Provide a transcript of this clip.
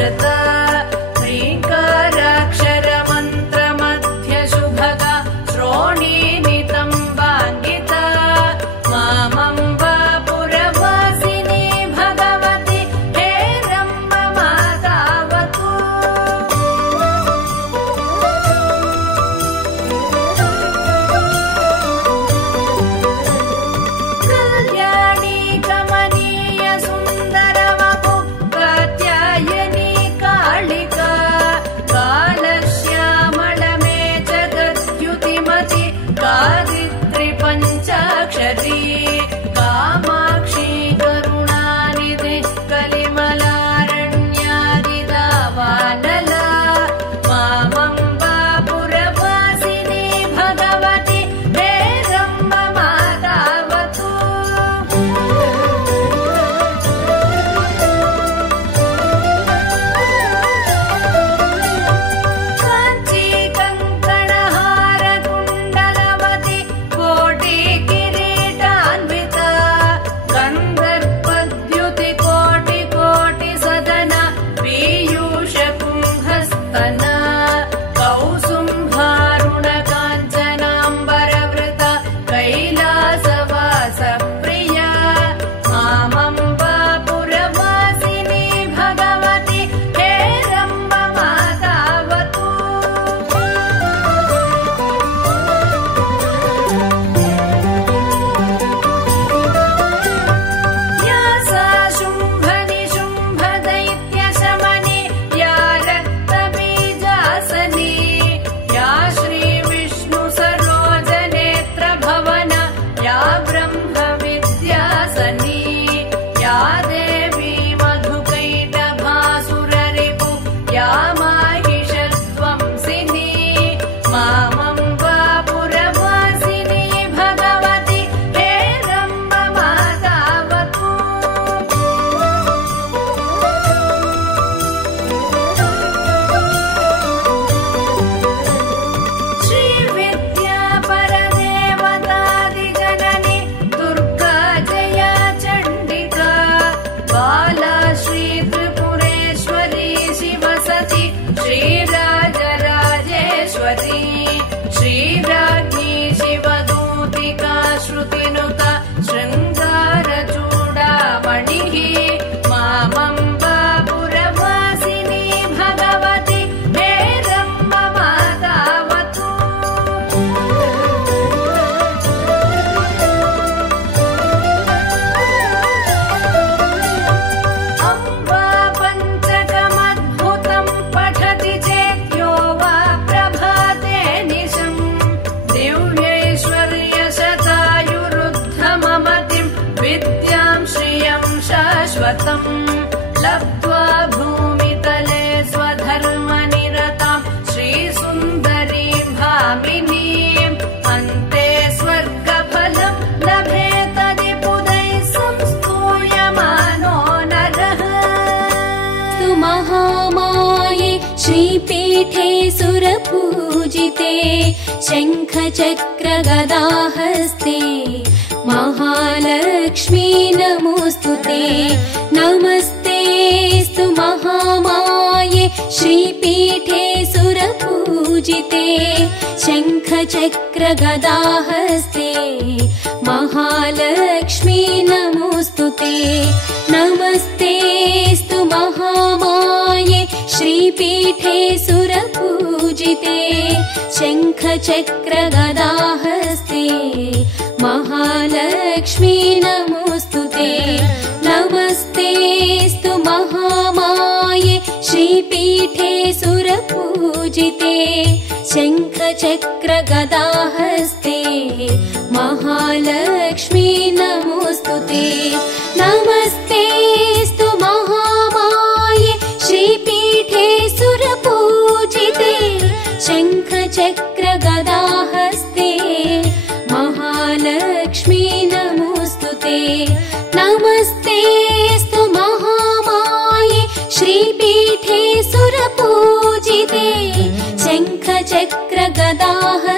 शाश्वत ह्रीङ्काराक्षरमन्त्रमध्यशुभगा श्रोणीनितम्बाङ्गिता मामम्बा पुरवासिनी भगवति हेरम्ब मातावतु कल्याणी कमनीय सुन्दरवपु कात्यायनी कालिका कालश्यामलमे जगद्युतिमति कादित्रिपञ्चाक्षरी कामाक्षी करुणानिधि कलिमलारण्यादिदावानला मामम्बा पुरवासिनी भगवति हेरम्ब मातावतु काञ्ची कङ्कणहार कुण्डलवति कोटिकिरीटान्विता गन्धर्पद्युति कोटिकोटिसदन पीयूषकुम्भस्तना कौसुम्भारुण काञ्चनाम्बरवृत कैलासवासप्रिया मामम्बा पुरवासिनी भगवति हेरम्ब मातावतु या सा शुम्भनिशुम्भदैत्यशमनी या रक्तबीजासनी या श्रीविष्णुसरोजनेत्रभवन या ब्रह्मविद्यासनी या देवी मधुकैटभासुररिपु या माहिषध्वंसिनी मामम्बा पुरवासिनी भगवति हेरम्ब मातावतु श्रीविद्या परदेवतादिजननी दुर्गा जया चण्डिका बाला श्रीत्रिपुरेश्वरी शिवसती श्रीराजराजेश्वरी श्रीराज्ञी शिवदूतिका श्रुतिनुता शृङ्गारचूडामणिः मामम्बा पुरवासिनी भगवति हेरम्ब मातावतु अम्बा पञ्चकमद्भुतं पठति चेत् यो वा प्रभाते निशम् दिव्यैश्वर्यशतायुरुद्धममतिं विद्यां श्रियं शाश्वतम् लब्ध्वा भूमितले स्वधर्मनिरतां श्रीसुन्दरीं भामिनीम् अन्ते स्वर्गफलं लभेतदिपुदैः संस्तूयमानो नरः महामाये श्रीपीठे सुरपूजिते शङ्खचक्रगदाहस्ते महालक्ष्मी नमोऽस्तुते नमस्तेऽस्तु महामाये श्रीपीठे सुरपूजिते शङ्खचक्रगदाहस्ते महालक्ष्मी नमोऽस्तुते नमस्तेऽस्तु महामाये श्रीपीठे सुरपूजिते शङ्खचक्रगदाहस्ते महालक्ष्मी नमोऽस्तुते नमस्तेऽस्तु महामाये श्रीपीठे सुरपूजिते शङ्खचक्रगदाहस्ते महालक्ष्मी नमोऽस्तुते नमस्तेऽस्तु महामाये श्रीपीठे सुरपूजिते शङ्खचक्रगदाहस्ते महालक्ष्मी नमोऽस्तुते नमस्तेऽस्तु महामाये श्रीपीठे सुरपूजिते शङ्खचक्रगदाहस्ते